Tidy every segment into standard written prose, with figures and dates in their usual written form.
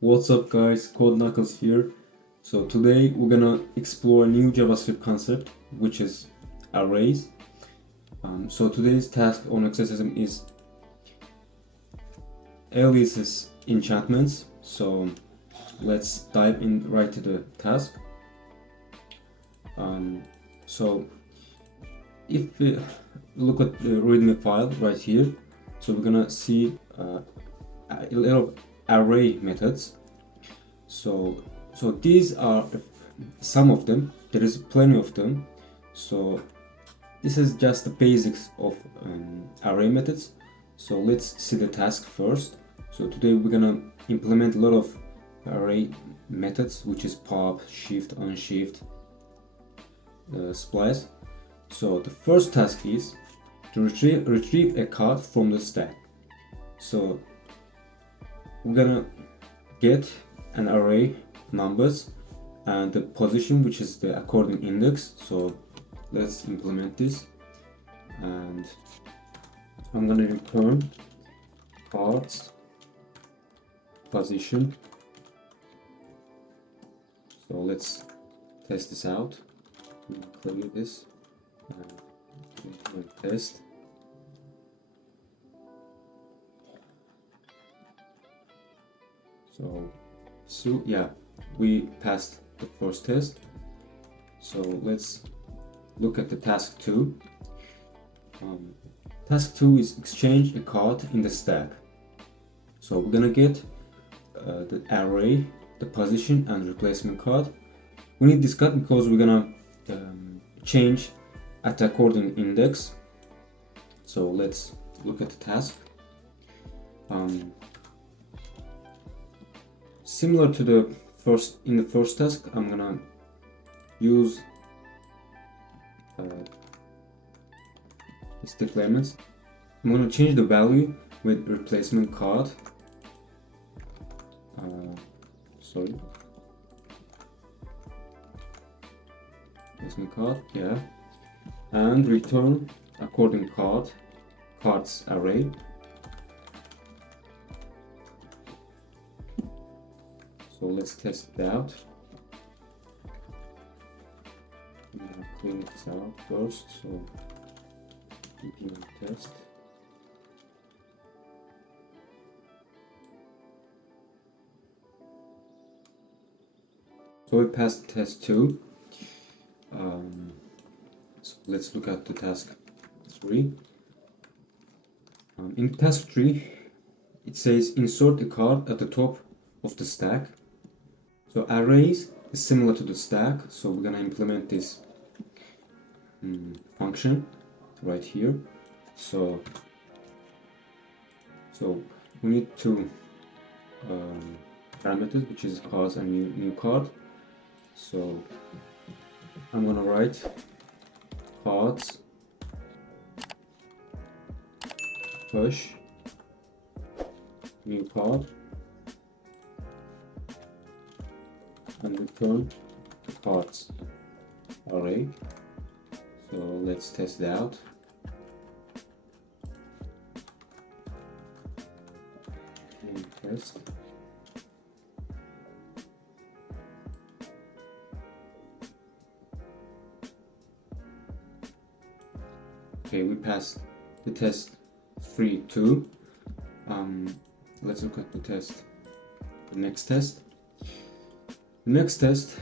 What's up guys, Code Nuckles here. So today we're gonna explore a new JavaScript concept, which is arrays. So today's task on Exercism is Elyses Enchantments. So let's dive in right to the task. So if we look at the README file right here, so we're gonna see a lot of array methods. So these are some of them. There is plenty of them. So this is just the basics of array methods. So let's see the task first. So today we're gonna implement a lot of array methods, which is pop, shift, unshift, splice. So the first task is to retrieve a card from the stack. So we're gonna get an array of numbers and the position, which is the according index. So let's implement this, and I'm gonna return cards position. So let's test this out. Clear this and test. So yeah, we passed the first test. So let's look at the task 2. Task 2 is exchange a card in the stack. So we're gonna get the array, the position and replacement card. We need this card because we're gonna change at the according index. So let's look at the task. Similar to the first task, I'm gonna use these declarements. I'm gonna change the value with replacement card. Replacement card, yeah, and return according cards array. So let's test it out. I'm gonna clean this out first. So implement test. So we passed test 2. So let's look at the task 3. In task 3, it says insert a card at the top of the stack. So arrays is similar to the stack, so we're gonna implement this function right here. So we need two parameters, which is cards and new card. So I'm gonna write cards push new card and return the cards array. So let's test it out. Test. Okay, we passed the test 3 2. Let's look at the next test. The next test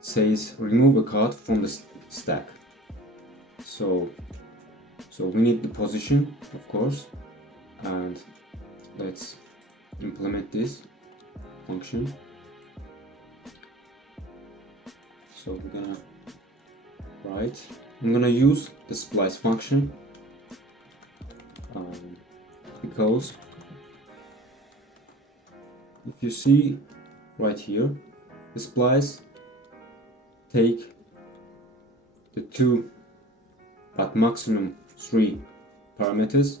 says remove a card from the stack. So we need the position, of course, and let's implement this function. So we're gonna write, I'm gonna use the splice function because if you see right here, the splice take the 2 but maximum 3 parameters.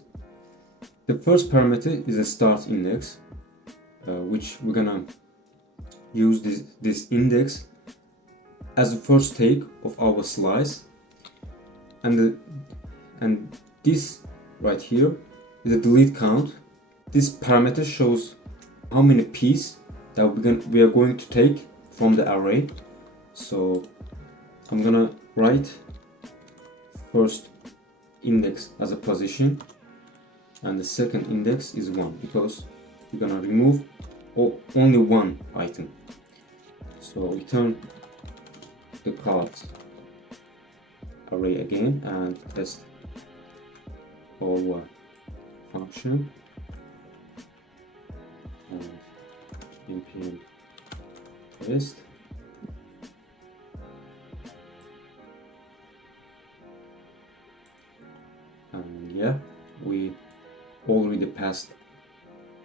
The first parameter is a start index, which we're gonna use this index as the first take of our slice, and this right here is a delete count. This parameter shows how many pieces that we are going to take from the array. So I'm gonna write first index as a position, and the second index is 1, because we're gonna remove only one item. So return the cards array again and test our function and npm test. And yeah, we already passed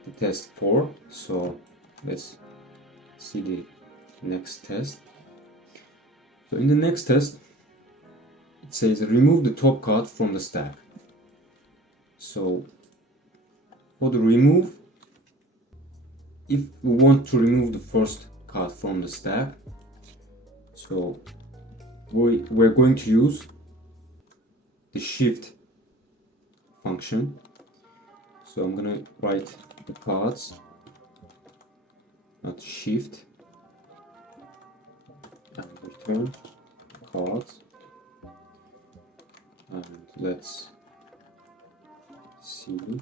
the test 4, so let's see the next test. So in the next test, it says remove the top card from the stack. So for the remove, if we want to remove the first card from the stack, so we're going to use the shift function. So I'm gonna write the cards, not shift, and return cards, and let's see if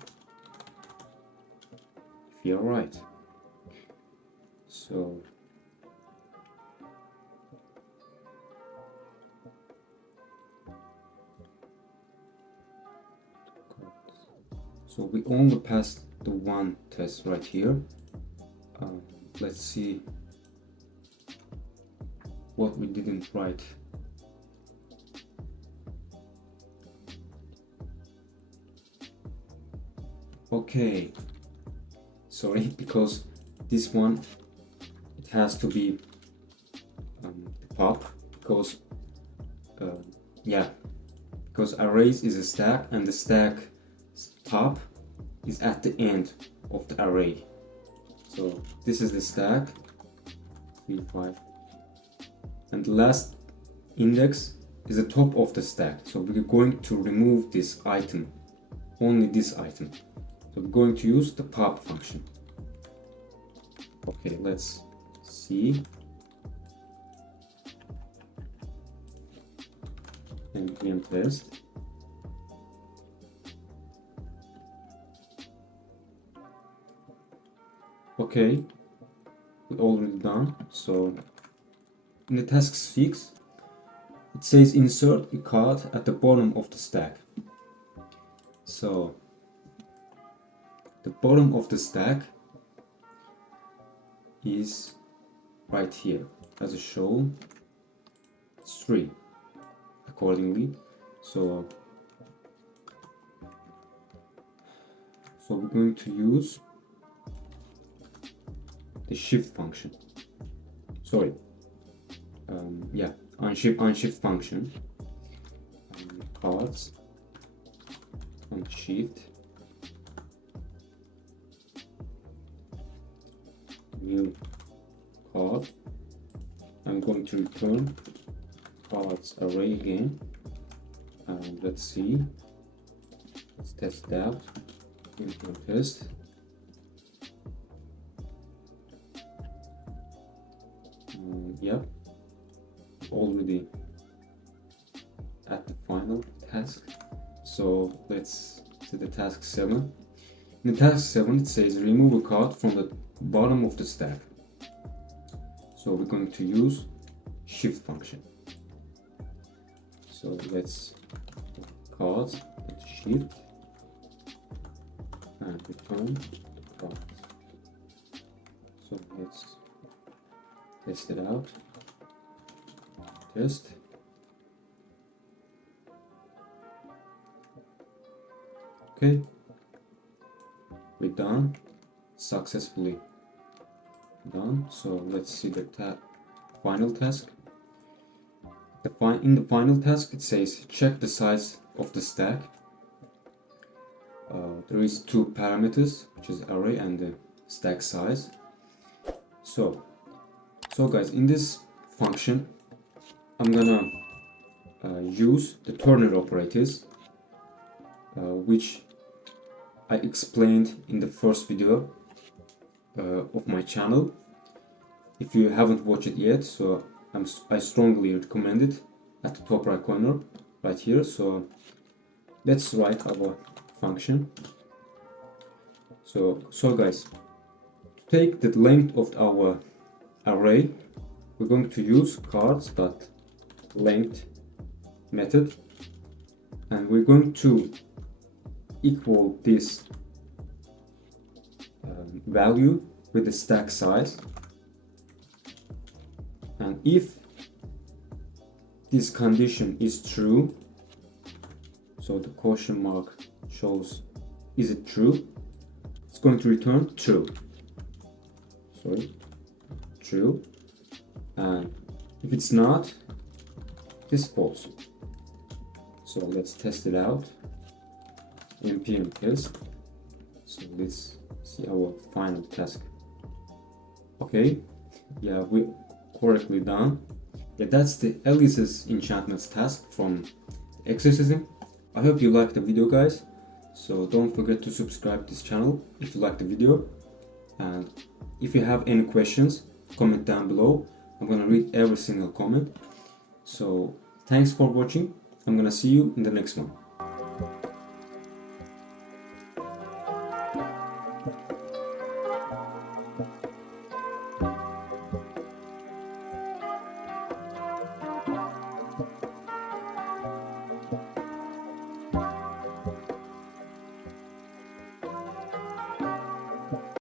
you're right. So we only passed the one test right here. Let's see what we didn't write. Okay, sorry, because this one, it has to be the pop, because yeah, because arrays is a stack, and the stack top is at the end of the array. So this is the stack 3, 5, and the last index is the top of the stack. So we're going to remove this item, only this item. So we're going to use the pop function. Okay, let's see. Npm test. Okay, we already done. So in the task 6, it says insert a card at the bottom of the stack. So the bottom of the stack is right here, as shown. It's 3 accordingly. So we're going to use the shift function. Sorry, yeah, unshift function. Cards on shift, new card. I'm going to return cards array again, and let's see. Let's test it out. Npm test. Yeah, already at the final task. So let's see the task 7. In the task 7, it says remove a card from the bottom of the stack. So we're going to use shift function. So let's cards and shift and return the cards. So let's test it out. Test. Okay, we're done, successfully done. So let's see the final task. In the final task, it says check the size of the stack. There is 2 parameters, which is array and the stack size. So guys, in this function, I'm gonna use the ternary operators, which I explained in the first video of my channel. if you haven't watched it yet, so I strongly recommend it at the top right corner right here. So let's write our function. So guys, to take the length of our array, we're going to use cards.length method, and we're going to equal this value with the stack size. And if this condition is true, so the question mark shows is it true, it's going to return true. True. And if it's not, it is false. So let's test it out. npm test. So let's see our final task. Okay, yeah, we correctly done. Yeah, that's the Elyses Enchantments task from Exercism. I hope you liked the video, guys. So don't forget to subscribe to this channel if you liked the video. And if you have any questions, comment down below. I'm gonna read every single comment. So thanks for watching. I'm gonna see you in the next one.